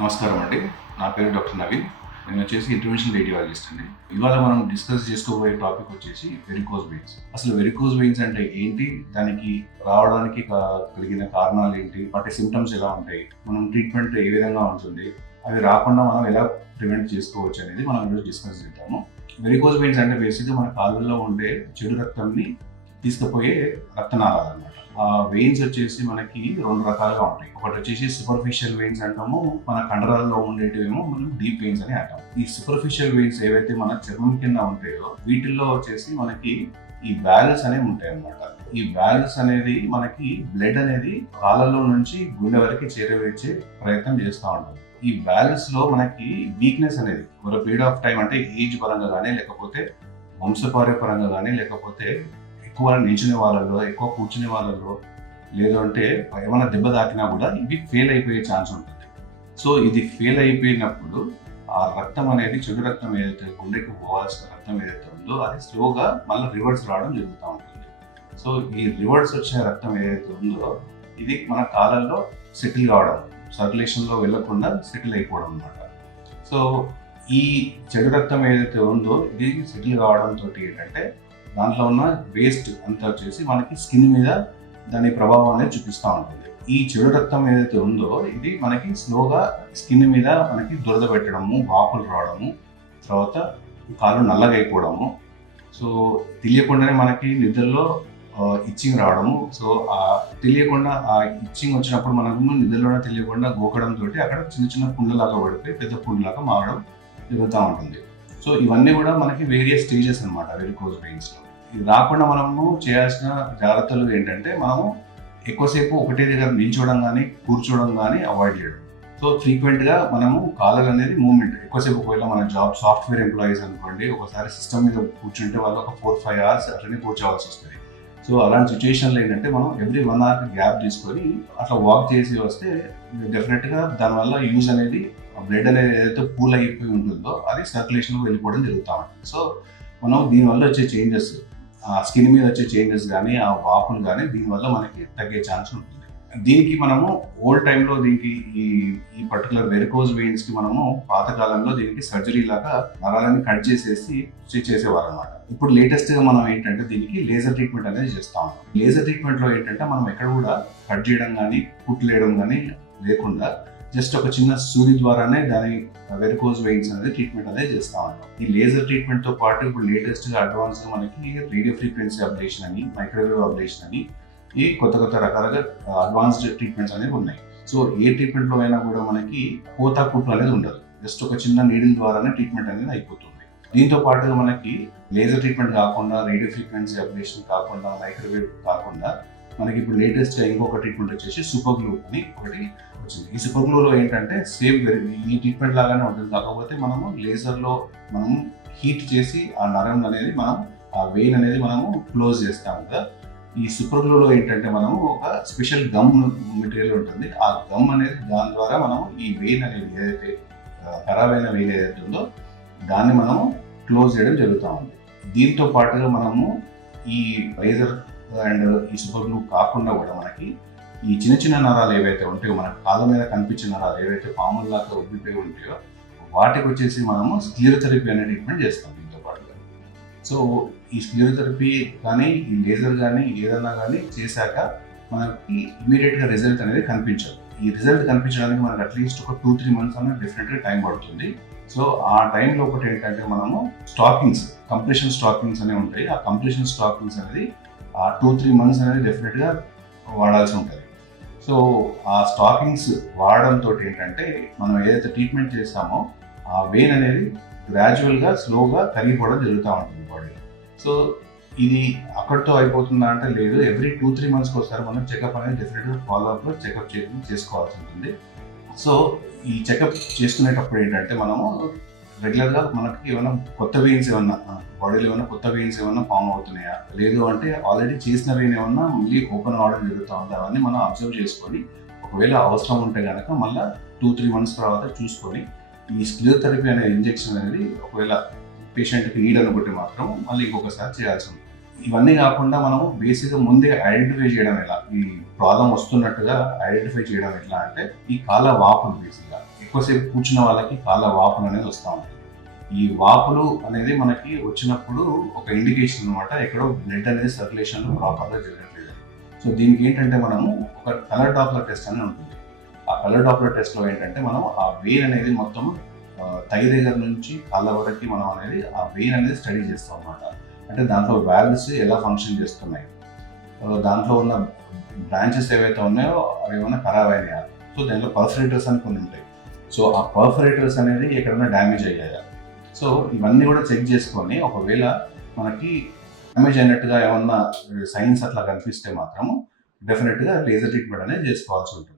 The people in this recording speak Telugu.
నమస్కారం అండి. నా పేరు డాక్టర్ నవీన్. నేను వచ్చేసి ఇంటర్వెన్షనల్ రేడియాలజిస్ట్ అండి. ఇవాళ మనం డిస్కస్ చేసుకోబోయే టాపిక్ వచ్చేసి వెరికోజ్ వెయిన్స్. అసలు వెరికోజ్ వెయిన్స్ అంటే ఏంటి? దానికి రావడానికి కలిగిన కారణాలు ఏంటి? వాటి సిమ్టమ్స్ ఎలా ఉంటాయి? మనం ట్రీట్మెంట్ ఏ విధంగా ఉంటుంది? అవి రాకుండా మనం ఎలా ప్రివెంట్ చేసుకోవచ్చు అనేది మనం ఈరోజు డిస్కస్ చేద్దాము. వెరికోజ్ వెయిన్స్ అంటే బేసిక్గా మన కాళ్ళల్లో ఉండే చెడు రక్తంని తీసుకుపోయే రక్తనాళాలు అన్నమాట. ఆ వెయిన్స్ వచ్చేసి మనకి రెండు రకాలుగా ఉంటాయి. ఒకటి వచ్చేసి సూపర్ఫిషియల్ వెయిన్స్ అంటాము, మన కండరాల్లో ఉండేటివేమో మనం డీప్ వెయిన్స్ అని అంటాం. ఈ సూపర్ఫిషియల్ వెయిన్స్ ఏవైతే మన చర్మం కింద ఉంటాయో వీటిల్లో వచ్చేసి మనకి ఈ వాల్వ్స్ అనేవి ఉంటాయి అన్నమాట. ఈ వాల్వ్స్ అనేది మనకి బ్లడ్ అనేది కాళ్ళలో నుంచి గుండె వరకు చేరవేర్చే ప్రయత్నం చేస్తూ ఉంటుంది. ఈ వాల్వ్స్ లో మనకి వీక్నెస్ అనేది ఒక పీరియడ్ ఆఫ్ టైం, అంటే ఏజ్ పరంగా కానీ, లేకపోతే వంశపార్య పరంగా కానీ, లేకపోతే ఎక్కువ నిల్చునే వాళ్ళలో, ఎక్కువ కూర్చునే వాళ్ళలో, లేదు అంటే ఏమైనా దెబ్బ తాకినా కూడా ఇవి ఫెయిల్ అయిపోయే ఛాన్స్ ఉంటుంది. సో ఇది ఫెయిల్ అయిపోయినప్పుడు ఆ రక్తం అనేది, చెడు రక్తం ఏదైతే గుండెకి పోవాల్సిన రక్తం ఏదైతే ఉందో అది స్లోగా మళ్ళీ రివర్స్ రావడం జరుగుతూ ఉంటుంది. సో ఈ రివర్స్ వచ్చే రక్తం ఏదైతే ఉందో ఇది మన కాళ్ళల్లో సెటిల్ కావడం, సర్క్యులేషన్లో వెళ్లకుండా సెటిల్ అయిపోవడం అన్నమాట. సో ఈ చెడు రక్తం ఏదైతే ఉందో ఇది సెటిల్ కావడంతో ఏంటంటే దాంట్లో ఉన్న వేస్ట్ అంతా వచ్చేసి మనకి స్కిన్ మీద దాని ప్రభావం అనేది చూపిస్తూ ఉంటుంది. ఈ చెడు రక్తం ఏదైతే ఉందో ఇది మనకి స్లోగా స్కిన్ మీద మనకి దురద పెట్టడము, వాపులు రావడము, తర్వాత కాళ్ళు నల్లగా అయిపోవడము. సో తెలియకుండానే మనకి నిద్రలో ఇచ్చింగ్ రావడము. సో ఆ తెలియకుండా ఆ ఇచ్చింగ్ వచ్చినప్పుడు మనకు నిద్రలోనే తెలియకుండా గోకడంతో అక్కడ చిన్న చిన్న పుండ్లలాగా పడిపోయి పెద్ద పుండ్లాగా మారడం జరుగుతూ ఉంటుంది. సో ఇవన్నీ కూడా మనకి వేరియస్ స్టేజెస్ అనమాట వెరికోజ్ వెయిన్స్లో. ఇది రాకుండా మనము చేయాల్సిన జాగ్రత్తలు ఏంటంటే మనము ఎక్కువసేపు ఒకటే దగ్గర నిల్చోవడం కానీ, కూర్చోవడం కానీ అవాయిడ్ చేయడం. సో ఫ్రీక్వెంట్గా మనము కాళ్ళు అనేది మూవ్మెంట్ ఎక్కువసేపు, ఒకవేళ మన జాబ్ సాఫ్ట్వేర్ ఎంప్లాయీస్ అనుకోండి, ఒకసారి సిస్టమ్ మీద కూర్చుంటే వాళ్ళు ఒక 4-5 hours అట్లనే కూర్చోవాల్సి వస్తుంది. సో అలాంటి సిచ్యువేషన్లో ఏంటంటే మనం ఎవ్రీ 1 hour గ్యాప్ తీసుకొని అట్లా వాక్ చేసి వస్తే డెఫినెట్గా దానివల్ల యూజ్ అనేది, బ్లడ్ అనేది ఏదైతే పూల్ అయిపోయి ఉంటుందో అది సర్క్యులేషన్లో వెళ్ళిపోవడం జరుగుతూ ఉంటుంది. సో మనం దీనివల్ల వచ్చే చేంజెస్, ఆ స్కిన్ మీద వచ్చే చేంజెస్ కానీ, ఆ వాపులు కానీ దీనివల్ల మనకి తగ్గే ఛాన్స్ ఉంటుంది. దీనికి మనము ఓల్డ్ టైంలో దీనికి ఈ పర్టికులర్ వెరికోజ్ వెయిన్స్కి మనము పాతకాలంలో దీనికి సర్జరీ లాగా నరాలని కట్ చేసేసి స్టిచ్ చేసేవారు అనమాట. ఇప్పుడు లేటెస్ట్గా మనం ఏంటంటే దీనికి లేజర్ ట్రీట్మెంట్ అనేది చేస్తా ఉన్నాం. లేజర్ ట్రీట్మెంట్లో ఏంటంటే మనం ఎక్కడ కూడా కట్ చేయడం కానీ, కుట్లేయడం కానీ లేకుండా జస్ట్ ఒక చిన్న సూది ద్వారానే దాని వెరికోజ్ వెయిన్స్ అనేది ట్రీట్మెంట్ అనేది చేస్తూ ఉంటాం. ఈ లేజర్ ట్రీట్మెంట్ తో పాటు ఇప్పుడు లేటెస్ట్ గా అడ్వాన్స్ గా మనకి రేడియో ఫ్రీక్వెన్సీ అబ్లేషన్ అని, మైక్రోవేవ్ అబ్లేషన్ అని, ఈ కొత్త రకాలుగా అడ్వాన్స్డ్ ట్రీట్మెంట్స్ అనేవి ఉన్నాయి. సో ఏ ట్రీట్మెంట్ లో అయినా కూడా మనకి కోతా కుట్టు అనేది ఉండదు, జస్ట్ ఒక చిన్న నీడిల్ ద్వారానే ట్రీట్మెంట్ అనేది అయిపోతుంది. దీంతో పాటుగా మనకి లేజర్ ట్రీట్మెంట్ కాకుండా, రేడియో ఫ్రీక్వెన్సీ అబ్లేషన్ కాకుండా, మైక్రోవేవ్ కాకుండా మనకి ఇప్పుడు లేటెస్ట్గా ఇంకొక ట్రీట్మెంట్ వచ్చేసి సూపర్ గ్లూ అని ఒకటి వచ్చింది. ఈ సూపర్ గ్లూలో ఏంటంటే సేమ్ ఈ ట్రీట్మెంట్ లాగానే ఉంటుంది, కాకపోతే మనము లేజర్లో మనము హీట్ చేసి ఆ నరం అనేది మనం, ఆ వెయిన్ అనేది మనము క్లోజ్ చేస్తాము కదా. ఈ సూపర్ గ్లూలో ఏంటంటే మనము ఒక స్పెషల్ గమ్ మెటీరియల్ ఉంటుంది. ఆ గమ్ అనేది దాని ద్వారా మనము ఈ వెయిన్ అనేది ఏదైతే ఖరాబ్ అయిన వెయిన్ ఏదైతే ఉందో దాన్ని మనము క్లోజ్ చేయడం జరుగుతూ ఉంది. దీంతో పాటుగా మనము ఈ లేజర్ అండ్ ఈ సూపర్ గ్లూ కాకుండా కూడా మనకి ఈ చిన్న చిన్న నరాలు ఏవైతే ఉంటాయో, మన కాళ్ళ మీద కనిపించే నరాలు ఏవైతే పాముల్లాగా ఉబ్బిపోయి ఉంటాయో వాటికి వచ్చేసి మనము స్క్లియోథెరపీ అనే ట్రీట్మెంట్ చేస్తాం దీంతో పాటుగా. సో ఈ స్క్లియోథెరపీ కానీ, ఈ లేజర్ కానీ, ఏదైనా కానీ చేశాక మనకి ఇమీడియట్గా రిజల్ట్ అనేది కనిపించదు. ఈ రిజల్ట్ కనిపించడానికి మనకి అట్లీస్ట్ ఒక 2-3 months అనేది డెఫినెట్గా టైం పడుతుంది. సో ఆ టైంలో ఒకటి ఏంటంటే మనము స్టాకింగ్స్, కంప్రెషన్ స్టాకింగ్స్ అనేవి ఉంటాయి. ఆ కంప్రెషన్ స్టాకింగ్స్ అనేది ఆ 2-3 months అనేది డెఫినెట్గా వాడాల్సి ఉంటుంది. సో ఆ స్టాకింగ్స్ వాడడంతో ఏంటంటే మనం ఏదైతే ట్రీట్మెంట్ చేస్తామో ఆ వెయిన్ అనేది గ్రాడ్యువల్గా స్లోగా కరిగిపోవడం జరుగుతూ ఉంటుంది బాడీలో. సో ఇది అక్కడితో అయిపోతుందా అంటే లేదు, ఎవ్రీ 2-3 monthsకి ఒకసారి మనం చెకప్ అనేది డెఫినెట్గా ఫాలోఅప్లో చెకప్ చేసుకోవాల్సి ఉంటుంది. సో ఈ చెకప్ చేసుకునేటప్పుడు ఏంటంటే మనము రెగ్యులర్గా మనకి ఏమైనా కొత్త వెయిన్స్ ఏమన్నా బాడీలో ఏమైనా కొత్త వెయిన్స్ ఏమన్నా ఫామ్ అవుతున్నాయా, లేదు అంటే ఆల్రెడీ చేసిన వెయిన్ ఏమన్నా మళ్ళీ ఓపెన్ అవడం జరుగుతూ ఉంది, అవన్నీ మనం అబ్జర్వ్ చేసుకొని ఒకవేళ అవసరం ఉంటే కనుక మళ్ళీ 2-3 months తర్వాత చూసుకొని ఈ స్క్లియోథెరపీ అనే ఇంజెక్షన్ అనేది ఒకవేళ పేషెంట్కి నీడ్ అనుకుంటే మాత్రం మళ్ళీ ఇంకొకసారి చేయాల్సి ఉంటుంది. ఇవన్నీ కాకుండా మనము బేసిక్గా ముందే ఐడెంటిఫై చేయడం ఎలా, ఈ ప్రాబ్లం వస్తున్నట్టుగా ఐడెంటిఫై చేయడం ఎట్లా అంటే ఈ కాళ్ళ వాపులు బేసిక్గా ఎక్కువసేపు కూర్చున్న వాళ్ళకి కాళ్ళ వాపులు అనేది వస్తూ ఉంటుంది. ఈ వాపులు అనేది మనకి వచ్చినప్పుడు ఒక ఇండికేషన్ అనమాట, ఎక్కడో బ్లడ్ అనేది సర్క్యులేషన్ ప్రాపర్గా జరగట్లేదు. సో దీనికి ఏంటంటే మనము ఒక కలర్ డాప్లర్ టెస్ట్ అనేది ఉంటుంది. ఆ కలర్ డాప్లర్ టెస్ట్లో ఏంటంటే మనం ఆ వెయిన్ అనేది మొత్తం థై దగ్గర నుంచి కాళ్ళ వరకు మనం అనేది ఆ వెయిన్ అనేది స్టడీ చేస్తాం అనమాట. అంటే దాంట్లో వాల్వ్స్ ఎలా ఫంక్షన్ చేస్తున్నాయి, దాంట్లో ఉన్న బ్రాంచెస్ ఏవైతే ఉన్నాయో అవి ఏమైనా ఖరాబ్ అయినాయా, సో దాంట్లో పర్ఫరేటర్స్ అని కొన్ని ఉంటాయి. సో ఆ పర్ఫరేటర్స్ అనేది ఎక్కడైనా డ్యామేజ్ అయ్యాయా, సో ఇవన్నీ కూడా చెక్ చేసుకొని ఒకవేళ మనకి డ్యామేజ్ అయినట్టుగా ఏమన్నా సైన్స్ అట్లా కనిపిస్తే మాత్రము డెఫినెట్గా లేజర్ ట్రీట్మెంట్ అనేది చేసుకోవాల్సి ఉంటుంది.